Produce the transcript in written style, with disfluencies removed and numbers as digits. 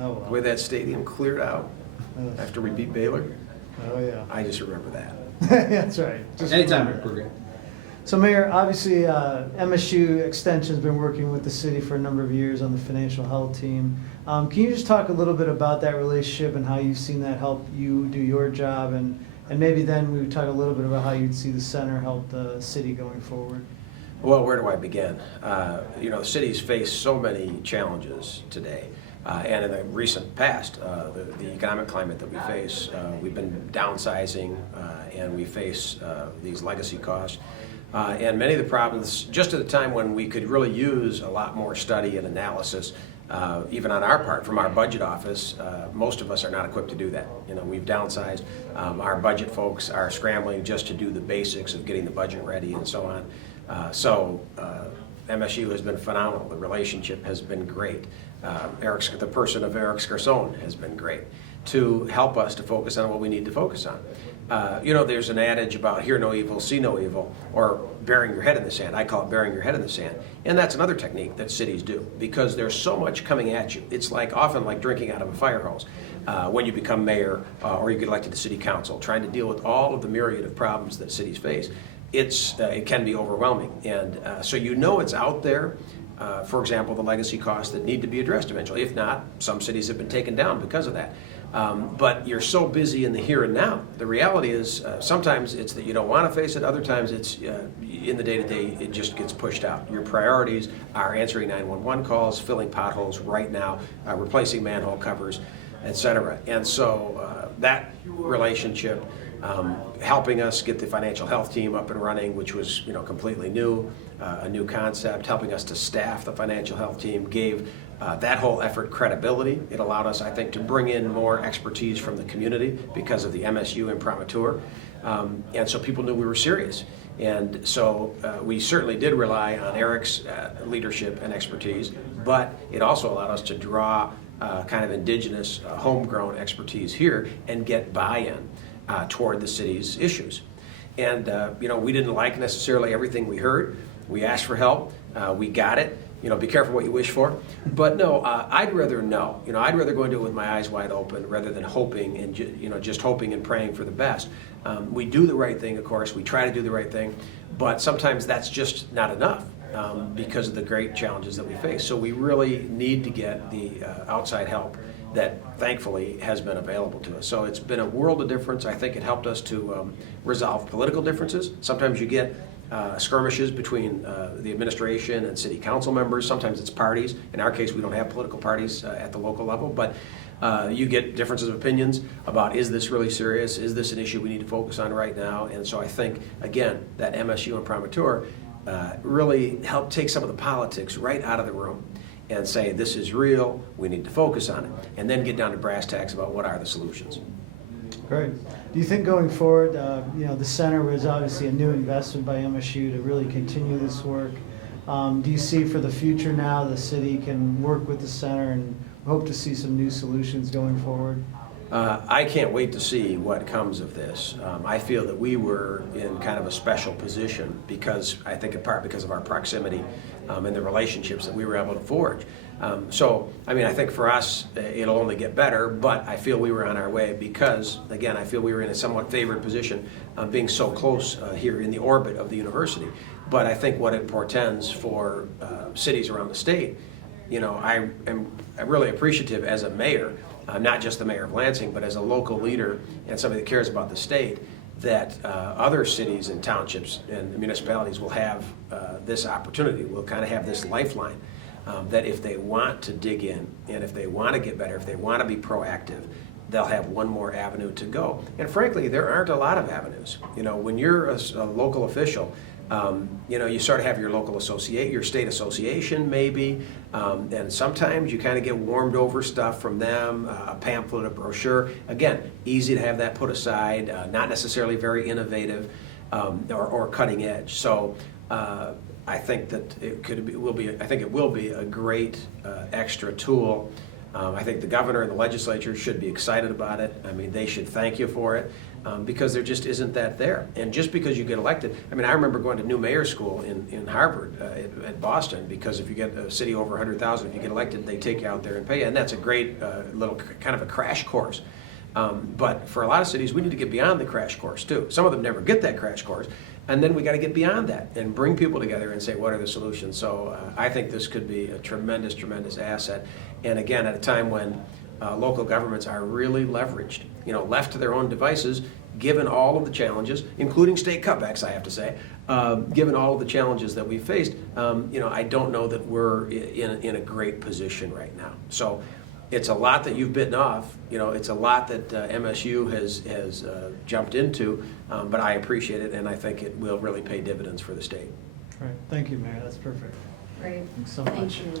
Oh, wow. The way that stadium cleared out after we beat Baylor, Oh, yeah. I just remember that. That's right. Just Anytime, remember we're that. good. So Mayor, obviously MSU Extension's been working with the city for a number of years on the financial health team. Can you just talk a little bit about that relationship and how you've seen that help you do your job, and maybe then we would talk a little bit about how you'd see the center help the city going forward? Well, where do I begin? The city's faced so many challenges today. And in the recent past, the economic climate that we face, we've been downsizing and we face these legacy costs. And many of the problems, just at a time when we could really use a lot more study and analysis, even on our part, from our budget office, most of us are not equipped to do that. We've downsized. Our budget folks are scrambling just to do the basics of getting the budget ready and so on. MSU has been phenomenal. The relationship has been great. The person of Eric Scarson has been great to help us to focus on what we need to focus on. There's an adage about hear no evil, see no evil, or burying your head in the sand. I call it burying your head in the sand. And that's another technique that cities do because there's so much coming at you. It's often like drinking out of a fire hose when you become mayor or you get elected to city council, trying to deal with all of the myriad of problems that cities face. It can be overwhelming. And so it's out there. For example, the legacy costs that need to be addressed eventually. If not, some cities have been taken down because of that. But you're so busy in the here and now. The reality is sometimes it's that you don't want to face it. Other times it's in the day-to-day, it just gets pushed out. Your priorities are answering 911 calls, filling potholes right now, replacing manhole covers, etc. And so that relationship, helping us get the financial health team up and running, which was completely new, a new concept, helping us to staff the financial health team gave that whole effort credibility. It allowed us, I think, to bring in more expertise from the community because of the MSU imprimatur. And so people knew we were serious. And so we certainly did rely on Eric's leadership and expertise, but it also allowed us to draw kind of indigenous, homegrown expertise here and get buy-in toward the city's issues. And we didn't like necessarily everything we heard. We asked for help. We got it. Be careful what you wish for. But no, I'd rather know. I'd rather go into it with my eyes wide open rather than hoping and just hoping and praying for the best. We do the right thing, of course. We try to do the right thing, but sometimes that's just not enough because of the great challenges that we face. So we really need to get the outside help that thankfully has been available to us. So it's been a world of difference. I think it helped us to resolve political differences. Sometimes you get skirmishes between the administration and city council members. Sometimes it's parties. In our case, we don't have political parties at the local level, but you get differences of opinions about, is this really serious? Is this an issue we need to focus on right now? And so I think, again, that MSU imprimatur really helped take some of the politics right out of the room and say, this is real, we need to focus on it, and then get down to brass tacks about what are the solutions. Great. Do you think going forward, the center was obviously a new investment by MSU to really continue this work. Do you see for the future now the city can work with the center and hope to see some new solutions going forward? I can't wait to see what comes of this. I feel that we were in kind of a special position because, I think in part because of our proximity and the relationships that we were able to forge. I think for us, it'll only get better, but I feel we were on our way because, again, I feel we were in a somewhat favored position being so close here in the orbit of the university. But I think what it portends for cities around the state, I am really appreciative as a mayor, not just the mayor of Lansing, but as a local leader and somebody that cares about the state, that other cities and townships and municipalities will have this opportunity, will kind of have this lifeline. That if they want to dig in and if they want to get better, if they want to be proactive, they'll have one more avenue to go. And frankly, there aren't a lot of avenues. When you're a local official, you sort of have your local associate, your state association maybe, and sometimes you kind of get warmed over stuff from them, a pamphlet, a brochure. Again, easy to have that put aside, not necessarily very innovative or cutting edge. So I think that it will be a great extra tool I think the governor and the legislature should be excited about it. I mean, they should thank you for it, because there just isn't that there. And just because you get elected, I mean, I remember going to new mayor school in Harvard, at Boston, because if you get a city over 100,000, if you get elected, they take you out there and pay you, and that's a great little kind of a crash course. But for a lot of cities, we need to get beyond the crash course too. Some of them never get that crash course, and then we got to get beyond that and bring people together and say, what are the solutions? So I think this could be a tremendous, tremendous asset. And again, at a time when local governments are really leveraged, left to their own devices, given all of the challenges, including state cutbacks, I have to say, given all of the challenges that we faced, I don't know that we're in a great position right now. So it's a lot that you've bitten off. It's a lot that MSU has jumped into, but I appreciate it, and I think it will really pay dividends for the state. Right, thank you, Mayor, that's perfect. Great. Thanks so Thank much. you. Yeah.